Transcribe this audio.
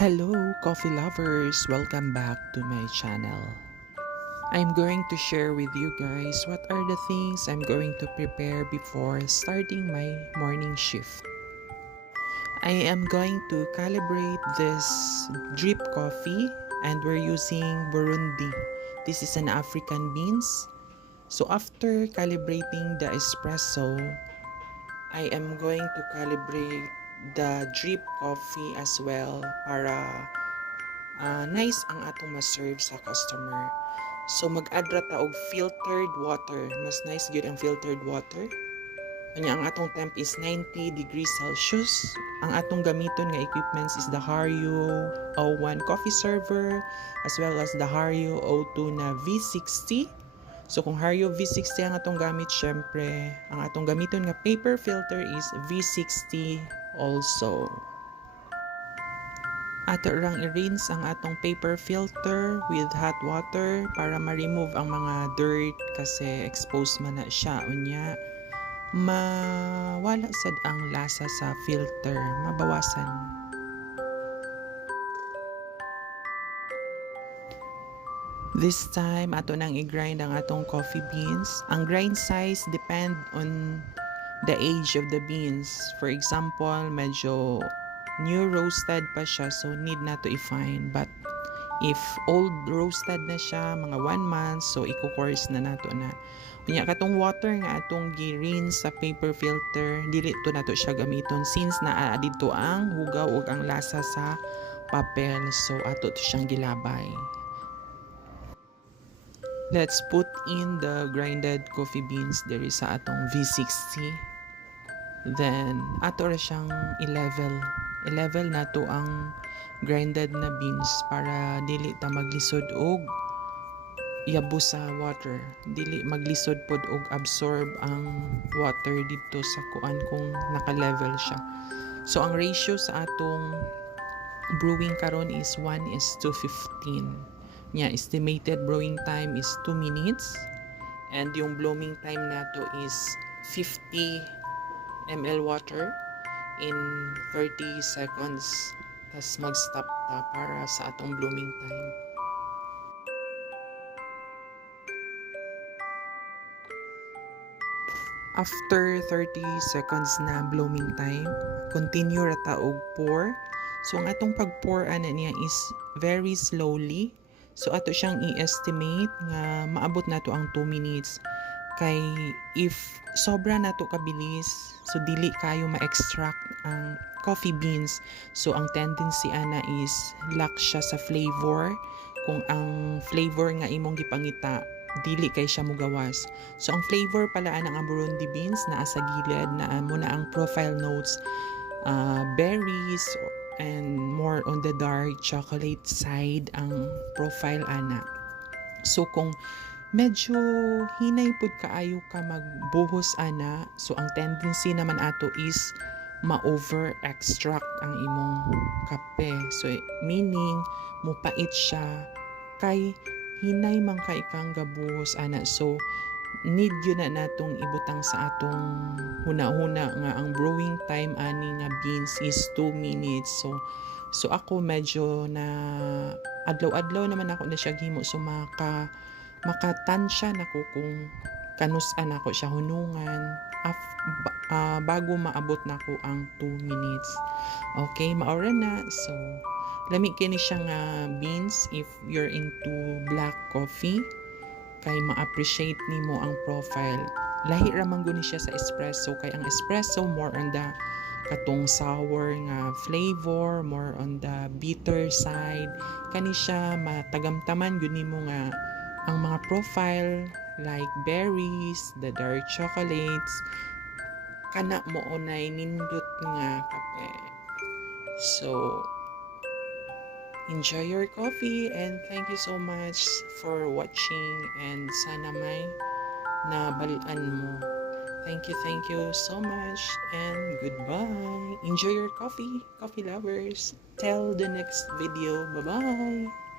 Hello, coffee lovers! Welcome back to my channel. I'm going to share with you guys what are the things I'm going to prepare before starting my morning shift. I am going to calibrate this drip coffee and we're using Burundi. This is an African beans. So after calibrating the espresso, I am going to calibrate the drip coffee as well para nice ang atong ma-serve sa customer. So mag-add ra ta og filtered water. Mas nice gyud ang filtered water. Kanya ang atong temp is 90 degrees Celsius. Ang atong gamiton nga equipments is the Hario O1 coffee server as well as the Hario O2 na V60. So kung Hario V60 ang atong gamit, syempre ang atong gamiton nga paper filter is V60 also. Ato rang i-rinse ang atong paper filter with hot water para ma-remove ang mga dirt kasi exposed man na siya. Unya, mawala sad ang lasa sa filter, mabawasan. This time, ato nang i-grind ang atong coffee beans. Ang grind size depend on the age of the beans. For example, medyo new roasted pa siya, so need na to i-fine. But if old roasted na siya, mga 1 month, so i-course na nato na. Kunya katong water nga atong gi-rinse sa paper filter, dili to nato siya gamiton since naa dito ang hugaw ug ang lasa sa papel. So ato to siyang gilabay. Let's put in the grinded coffee beans diri sa atong V60. Then ato ra siyang i-level nato ang grinded na beans para dili ta maglisod og yabo sa water. Dili maglisod pod og absorb ang water dito sa kuan kung naka-level siya. So ang ratio sa atong brewing karon is 1:15. Nya estimated brewing time is 2 minutes and yung blooming time nato is 50 ml water in 30 seconds. Tas mag-stop ta para sa atong blooming time. After 30 seconds na blooming time, continue ra ta og pour. So ang atong pag-pour ana niya is very slowly. So ato siyang i-estimate nga maabot nato ang 2 minutes. Kay if sobra nato kabilis, so dili kayo ma-extract ang coffee beans. So ang tendency ana is lack siya sa flavor. Kung ang flavor nga imong gipangita, dili kay siya mugawas. So ang flavor pala ana nga Burundi beans naa sa gilid na mo na ang profile notes, berries and more on the dark chocolate side ang profile ana. So kung medyo hinay pud kaayo ka magbuhos ana, so ang tendency naman ato is ma-over extract ang imong kape. So meaning mupait siya kay hinay man kay kang gabuhos ana. So need yun na natong ibutang sa atong huna-huna nga ang brewing time ani nga beans is 2 minutes. So ako medyo na adlaw-adlaw naman ako na siya gihimo, so makatansya nako kung kanus-an ako siya hunungan bago maabot nako ang 2 minutes. Okay, maora na. So lami kini siya nga beans if you're into black coffee kay ma-appreciate nimo ang profile. Lahi ra man guni siya sa espresso kay ang espresso more on the katong sour nga flavor, more on the bitter side. Kani siya matagamtaman guni mo nga ang mga profile like berries, the dark chocolates, kana mo onay nindot nga kape. So enjoy your coffee and thank you so much for watching and sana may nabalaan mo. Thank you so much and goodbye. Enjoy your coffee, coffee lovers. Till the next video. Bye-bye.